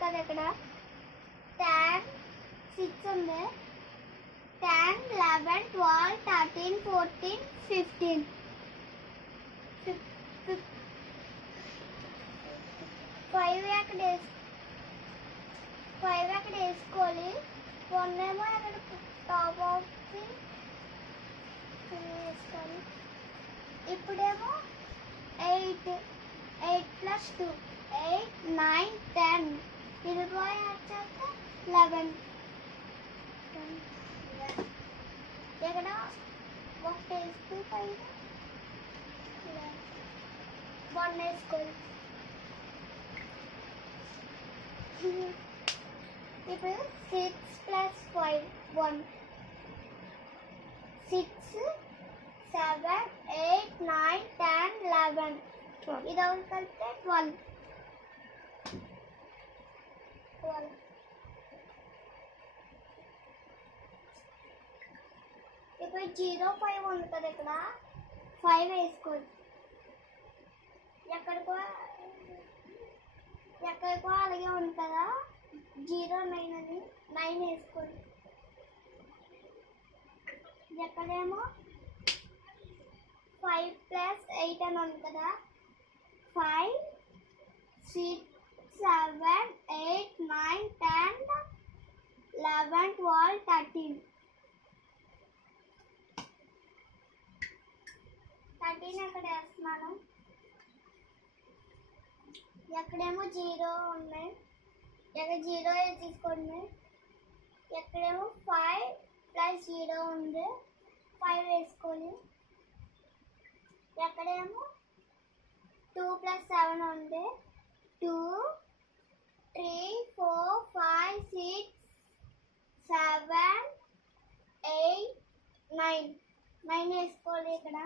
కదా ఇక్కడ 10 6 ఉంది 10 11 12 13 14 15 5 అక్కడ వేసుకోవాలి 1 ఏమో అక్కడ టాప్ ఆఫ్ వేసుకోవాలి ఇప్పుడేమో 8 ప్లస్ 2 8 9 10 20 వచ్చాక 11 ఇక్కడ 1 వేసుకోవాలి 1 వేసుకోవాలి ఇప్పుడు 6 ప్లస్ 5 1 6 7 8 9 10 11 ఇది అవును కలిపితే 12 ఇప్పుడు 0 5 ఉంది కదా ఇక్కడ 5 వేసుకోవాలి ఎక్కడికో అలాగే ఉంది కదా 0 9 అది 9 వేసుకోండి ఎక్కడేమో 5 ప్లస్ 8 అని ఉంది కదా 5 6 7 8 9 10 11 12 13 అక్కడ వేస్తున్నాను ఎక్కడేమో 0 ఉన్నాయి ఇక్కడ 0 తీసుకోండి ఎక్కడేమో 5 ప్లస్ 0 ఉంది 5 వేసుకోండి ఎక్కడేమో 2 ప్లస్ 7 ఉంది 2 3 4 5 6 7 8 9 వేసుకోవాలి ఇక్కడ